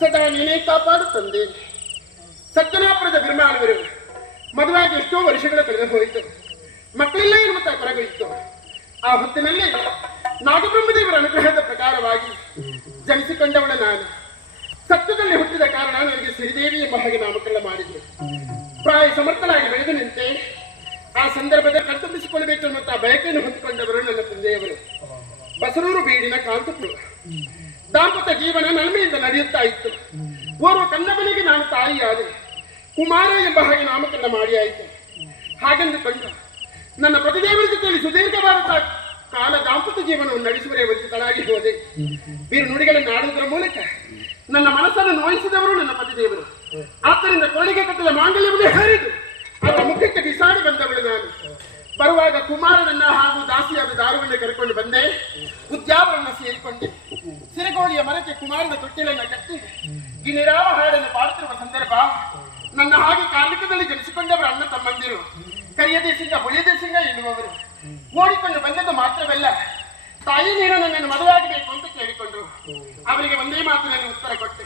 ಸದಾ ನೀನೇ ಕಾಪಾಡು ತಂದೆ. ಸಜ್ಜನಾಪುರದ ಬಿರ್ಮಾಳವರು ಮದುವಾಗಿ ಎಷ್ಟೋ ವರ್ಷಗಳ ಕಳೆದು ಹೋಯಿತು. ಮಕ್ಕಳೆಲ್ಲ ಎನ್ನುತ್ತಾ ಕೊರಗಿತ್ತು. ಆ ಹೊತ್ತಿನಲ್ಲಿ ನಾಗಬ್ರಹ್ಮದೇವರ ಅನುಗ್ರಹದ ಪ್ರಕಾರವಾಗಿ ಜನಿಸಿಕೊಂಡವಳ ನಾನು. ಸತ್ಯದಲ್ಲಿ ಹುಟ್ಟಿದ ಕಾರಣ ನನಗೆ ಶ್ರೀದೇವಿ ಎಂಬ ಹಾಗೆ ನಾಮಕರಣ ಮಾಡಿದ್ರು. ಪ್ರಾಯ ಸಮರ್ಥನಾಗಿ ಬೆಳೆದು ನಿಂತೆ. ಆ ಸಂದರ್ಭದಲ್ಲಿ ಕರ್ತಂಬಿಸಿಕೊಳ್ಳಬೇಕು ಎನ್ನುತ್ತಾ ಬಯಕೆಯನ್ನು ಹೊಂದಿಕೊಂಡವರು ನನ್ನ ತಂದೆಯವರು. ಬಸರೂರು ಬೀಡಿನ ಕಾಂತಪುರ. ದಾಂಪತ್ಯ ಜೀವನ ನಲ್ಮೆಯಿಂದ ನಡೆಯುತ್ತಾ ಇತ್ತು. ಓರ್ವ ಕನ್ನಬನಿಗೆ ನಾನು ತಾಯಿಯಾದೆ. ಕುಮಾರ ಎಂಬ ಹಾಗೆ ನಾಮಕರಣ ಮಾಡಿ ಆಯಿತು. ಹಾಗೆಂದುಕೊಂಡು ನನ್ನ ಪತಿದೇವರ ಜೊತೆಯಲ್ಲಿ ಸುದೀರ್ಘವಾದ ಕಾಲ ದಾಂಪತ್ಯ ಜೀವನವನ್ನು ನಡೆಸುವರೇ ವಂಚಿತಳಾಗಿ ಹೋದೆ. ಬೀರು ನುಡಿಗಳನ್ನು ಆಡುವುದರ ಮೂಲಕ ನನ್ನ ಮನಸ್ಸನ್ನು ನೋಯಿಸಿದವರು ನನ್ನ ಪತಿದೇವರು. ಆದ್ದರಿಂದ ಕೋಳಿಗೆ ಕಟ್ಟಿದ ಮಾಂಗಲ್ಯವನ್ನು ಹರಿದು ಅವರ ಮುಖಕ್ಕೆ ಬಿಸಾಡಿ ಬಂದವಳು ನಾನು. ಬರುವಾಗ ಕುಮಾರನನ್ನ ಹಾಗೂ ದಾಸಿಯಾದ ದಾರುವನ್ನು ಕರೆಕೊಂಡು ಬಂದೆ. ಉದ್ಯಾನವನ್ನು ಸೇರಿಕೊಂಡೆ. ಸಿರಗೋಳಿಯ ಮರಕ್ಕೆ ಕುಮಾರನ ತೊಟ್ಟಿಲನ್ನು ಕಟ್ಟಿ ಗಿಣಿರಾವ ಹಾಡನ್ನು ಪಾಡುತ್ತಿರುವ ಸಂದರ್ಭ ನನ್ನ ಹಾಗೆ ಕಾರ್ಮಿಕದಲ್ಲಿ ಜನಿಸಿಕೊಂಡವರ ಅಣ್ಣ ತಮ್ಮಂದಿರು ಕರಿಯದೇ ಸಿಂಗ ಬುಳಿಯದೇ ಸಿಂಗ ಎನ್ನುವವರು ಓಡಿಕೊಂಡು ಬಂದದ್ದು ಮಾತ್ರವಲ್ಲ, ತಾಯಿ ನೀನು ನನ್ನನ್ನು ಮದುವೆಯಾಗಬೇಕು ಅಂತ ಕೇಳಿಕೊಂಡ್ರು. ಅವರಿಗೆ ಒಂದೇ ಮಾತಿನಲ್ಲಿ ಉತ್ತರ ಕೊಟ್ಟೆ.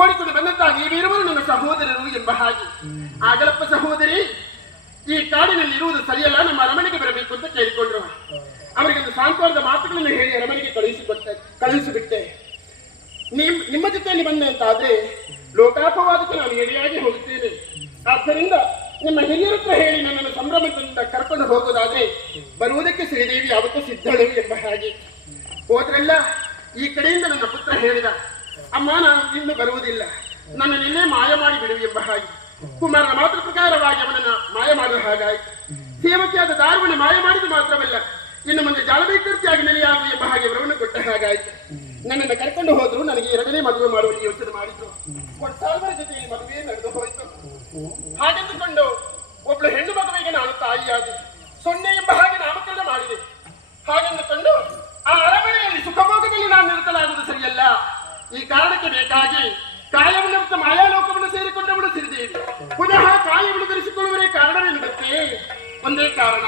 ಓಡಿಕೊಂಡು ಬಂದಂತಹ ನೀವಿರುವರು ನನ್ನ ಸಹೋದರರು ಎಂಬ ಹಾಗೆ. ಆಗಲಪ್ಪ ಸಹೋದರಿ, ಈ ಕಾಡಿನಲ್ಲಿ ಇರುವುದು ಸರಿಯಲ್ಲ, ನಮ್ಮ ಅರಮನೆಗೆ ಬರಬೇಕು ಅಂತ ಕೇಳಿಕೊಂಡ್ರು. ಅವರಿಗೊಂದು ಸಾಂತ್ವನದ ಮಾತುಗಳನ್ನು ಹೇಳಿ ಅರಮನೆಗೆ ಕಳುಹಿಸಿಬಿಟ್ಟೆ. ನಿಮ್ಮ ಜೊತೆಯಲ್ಲಿ ಬಂದೆ ಅಂತ ಆದ್ರೆ ಲೋಕಾಪವಾದಕ್ಕೆ ನಾನು ಎಡೆಯಾಗಿ ಹೋಗುತ್ತೇನೆ. ಆದ್ದರಿಂದ ನಿಮ್ಮ ಹಿರಿಯರ ಹತ್ರ ಹೇಳಿ ನನ್ನನ್ನು ಸಂಭ್ರಮದಿಂದ ಕರ್ಕೊಂಡು ಹೋಗೋದಾದ್ರೆ ಬರುವುದಕ್ಕೆ ಶ್ರೀದೇವಿ ಯಾವತ್ತೂ ಸಿದ್ಧಳು ಎಂಬ ಹಾಗೆ. ಹೋದ್ರೆಲ್ಲ ಈ ಕಡೆಯಿಂದ ನನ್ನ ಪುತ್ರ ಹೇಳಿದ, ಅಮ್ಮ ನಾನು ಇನ್ನು ಬರುವುದಿಲ್ಲ, ನನ್ನನ್ನೆಲ್ಲೇ ಮಾಯ ಮಾಡಿ ಬಿಡು ಎಂಬ ಹಾಗೆ. ಕುಮಾರನ ಮಾತ್ರ ಪ್ರಕಾರವಾಗಿ ಅವನನ್ನ ಮಾಯ ಮಾಡುವ ಹಾಗಾಯಿತು. ಸೇವಕಿಯಾದ ದಾರುವನ್ನ ಮಾಯ ಮಾಡಿದ್ದು ಮಾತ್ರವಲ್ಲ, ಇನ್ನು ಮುಂದೆ ಜಾಲಬೇಕರ್ತಿಯಾಗಿ ನೆಲೆಯಾಗು ಎಂಬ ಹಾಗೆ ವರವನ್ನು ಕೊಟ್ಟ ಹಾಗಾಯಿತು. ನನ್ನನ್ನು ಕರ್ಕೊಂಡು ಹೋದ್ರು. ನನಗೆ ಎರಡನೇ ಮದುವೆ ಮಾಡುವಲ್ಲಿ ಯೋಚನೆ ಮಾಡಿದ್ರು. ಕೊಡ್ಸಾಲ್ವರ ಜೊತೆ ಮದುವೆ ನಡೆದು ಹೋಯಿತು. ಹಾಗೆಂದುಕೊಂಡು ಒಬ್ಳು ಹೆಣ್ಣು ಮಗುವಿಗೆ ನಾನು ತಾಯಿಯಾದೆ. ಸೊನ್ನೆ ಎಂಬ ಹಾಗೆ ನಾಮಕರಣ ಮಾಡಿದೆ. ಹಾಗೆಂದುಕೊಂಡು ಆ ಅರಮನೆಯಲ್ಲಿ ಸುಖಭೋಗದಲ್ಲಿ ನಾನು ನಿರತನಾಗುವುದು ಸರಿಯಲ್ಲ. ಈ ಕಾರಣಕ್ಕೆ ಬೇಕಾಗಿ ಕಾಯವನ್ನು ಮತ್ತು ಮಾಯಾಲೋಕವನ್ನು ಸೇರಿಕೊಂಡವಳು ಶ್ರೀದೇವಿ. ಪುನಃ ಕಾಯವನ್ನು ಧರಿಸಿಕೊಳ್ಳುವರೇ ಕಾರಣವೇನುಗುತ್ತೆ? ಒಂದೇ ಕಾರಣ.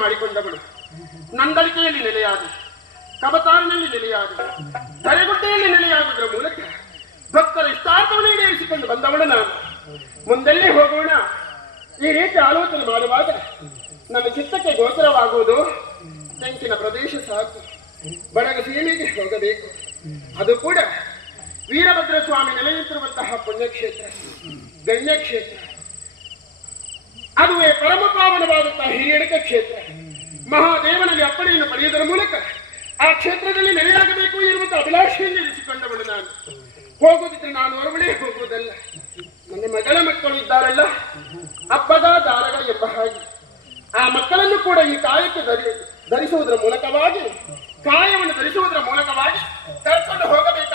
ಮಾಡಿಕೊಂಡವಳು ನಂದಳಿಕೆಯಲ್ಲಿ ನೆಲೆಯಾದ, ಕಬತಾರಿನಲ್ಲಿ ನೆಲೆಯಾದ, ಧರೆಗುಡ್ಡೆಯಲ್ಲಿ ನೆಲೆಯಾಗುವುದರ ಮೂಲಕ ಭಕ್ತರ ಇಷ್ಟಾರ್ಥವನ್ನು ಈಡೇರಿಸಿಕೊಂಡು ಬಂದವಳು ನಾನು. ಮುಂದೆಲ್ಲಿ ಹೋಗೋಣ? ಈ ರೀತಿ ಆಲೋಚನೆ ಮಾಡುವಾಗ ನನ್ನ ಚಿತ್ತಕ್ಕೆ ಗೋಚರವಾಗುವುದು ತೆಂಕಿನ ಪ್ರದೇಶ ಸಾಕು, ಬಡಗ ಸೀಮೆಗೆ ಹೋಗಬೇಕು. ಅದು ಕೂಡ ವೀರಭದ್ರ ಸ್ವಾಮಿ ನೆಲೆಯುತ್ತಿರುವಂತಹ ಪುಣ್ಯಕ್ಷೇತ್ರ, ಗಣ್ಯಕ್ಷೇತ್ರ. ಅದುವೇ ಪರಮ ಪಾವನವಾದಂತಹ ಹಿರಿಯಡಕ ಕ್ಷೇತ್ರ. ಮಹಾದೇವನಲ್ಲಿ ಅಪ್ಪಣೆಯನ್ನು ಪಡೆಯುವುದರ ಮೂಲಕ ಆ ಕ್ಷೇತ್ರದಲ್ಲಿ ನೆಲೆಯಾಗಬೇಕು ಎನ್ನುವಂತ ಅಭಿಲಾಷೆಯನ್ನು ಇರಿಸಿಕೊಂಡವಳು ನಾನು. ಹೋಗುತ್ತಿದ್ರೆ ನಾನು ಹೊರಗಡೆ ಹೋಗುವುದಲ್ಲ, ನನ್ನ ಮಗಳ ಮಕ್ಕಳು ಇದ್ದಾರಲ್ಲ, ಅಪ್ಪಗ ದಾರಗ ಎಂಬ ಹಾಗೆ ಆ ಮಕ್ಕಳನ್ನು ಕೂಡ ಈ ಕಾಯಕ್ಕೆ ಧರಿಸುವುದರ ಮೂಲಕವಾಗಿ, ಕಾಯವನ್ನು ಧರಿಸುವುದರ ಮೂಲಕವಾಗಿ ಕರ್ಕೊಂಡು ಹೋಗಬೇಕು